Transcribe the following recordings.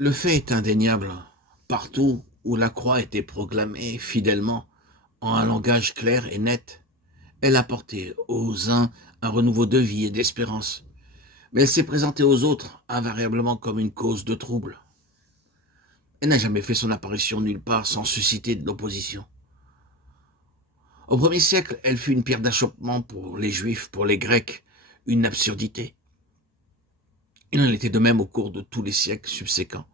Le fait est indéniable. Partout où la croix était proclamée fidèlement, en un langage clair et net, elle apportait aux uns un renouveau de vie et d'espérance, mais elle s'est présentée aux autres invariablement comme une cause de trouble. Elle n'a jamais fait son apparition nulle part sans susciter de l'opposition. Au premier siècle, elle fut une pierre d'achoppement pour les Juifs, pour les Grecs, une absurdité. Il en était de même au cours de tous les siècles subséquents.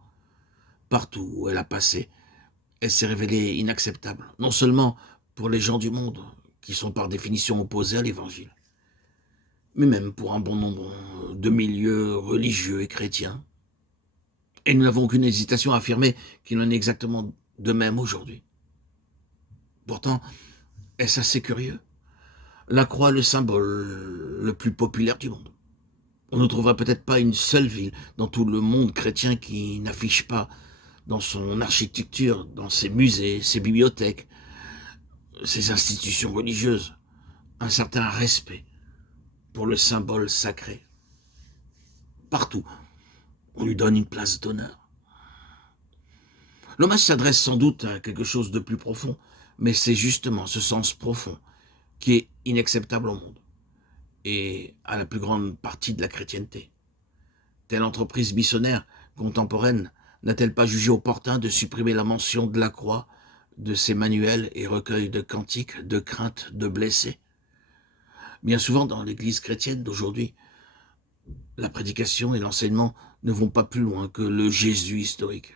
Partout où elle a passé, elle s'est révélée inacceptable, non seulement pour les gens du monde, qui sont par définition opposés à l'Évangile, mais même pour un bon nombre de milieux religieux et chrétiens. Et nous n'avons aucune hésitation à affirmer qu'il en est exactement de même aujourd'hui. Pourtant, est-ce assez curieux? La croix est le symbole le plus populaire du monde. On ne trouvera peut-être pas une seule ville dans tout le monde chrétien qui n'affiche pas dans son architecture, dans ses musées, ses bibliothèques, ses institutions religieuses, un certain respect pour le symbole sacré. Partout, on lui donne une place d'honneur. L'hommage s'adresse sans doute à quelque chose de plus profond, mais c'est justement ce sens profond qui est inacceptable au monde et à la plus grande partie de la chrétienté. Telle entreprise missionnaire contemporaine n'a-t-elle pas jugé opportun de supprimer la mention de la croix de ses manuels et recueils de cantiques, de craintes de blessés? Bien souvent, dans l'Église chrétienne d'aujourd'hui, la prédication et l'enseignement ne vont pas plus loin que le Jésus historique,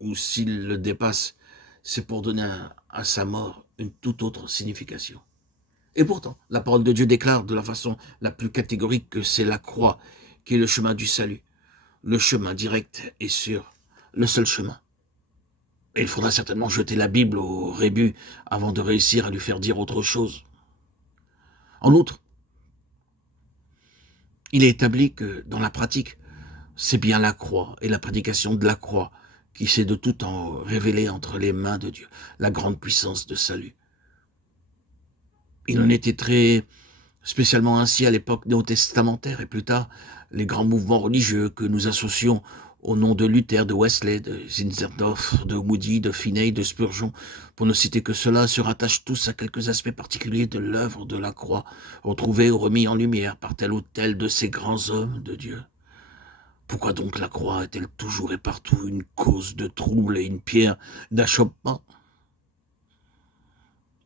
ou s'ils le dépassent, c'est pour donner à sa mort une toute autre signification. Et pourtant, la parole de Dieu déclare de la façon la plus catégorique que c'est la croix qui est le chemin du salut, le chemin direct et sûr, le seul chemin. Et il faudra certainement jeter la Bible au rébut avant de réussir à lui faire dire autre chose. En outre, il est établi que, dans la pratique, c'est bien la croix et la prédication de la croix qui s'est de tout temps révélée entre les mains de Dieu, la grande puissance de salut. Il en était très spécialement ainsi à l'époque néo-testamentaire et plus tard, les grands mouvements religieux que nous associons au nom de Luther, de Wesley, de Zinzendorf, de Moody, de Finney, de Spurgeon, pour ne citer que cela, se rattachent tous à quelques aspects particuliers de l'œuvre de la croix, retrouvés ou remis en lumière par tel ou tel de ces grands hommes de Dieu. Pourquoi donc la croix est-elle toujours et partout une cause de trouble et une pierre d'achoppement?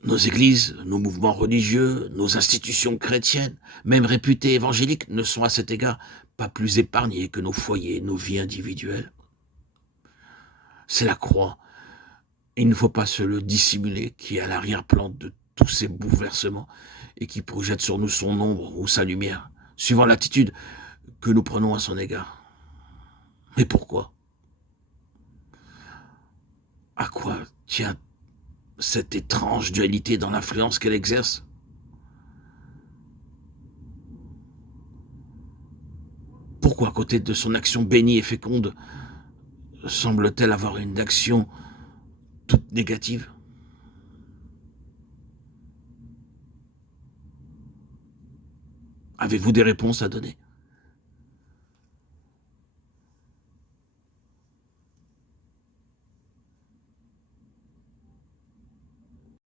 Nos églises, nos mouvements religieux, nos institutions chrétiennes, même réputées évangéliques, ne sont à cet égard pas plus épargnés que nos foyers, nos vies individuelles. C'est la croix, et il ne faut pas se le dissimuler, qui est à l'arrière-plan de tous ces bouleversements et qui projette sur nous son ombre ou sa lumière, suivant l'attitude que nous prenons à son égard. Mais pourquoi? À quoi tient cette étrange dualité dans l'influence qu'elle exerce? Pourquoi, à côté de son action bénie et féconde, semble-t-elle avoir une action toute négative? Avez-vous des réponses à donner?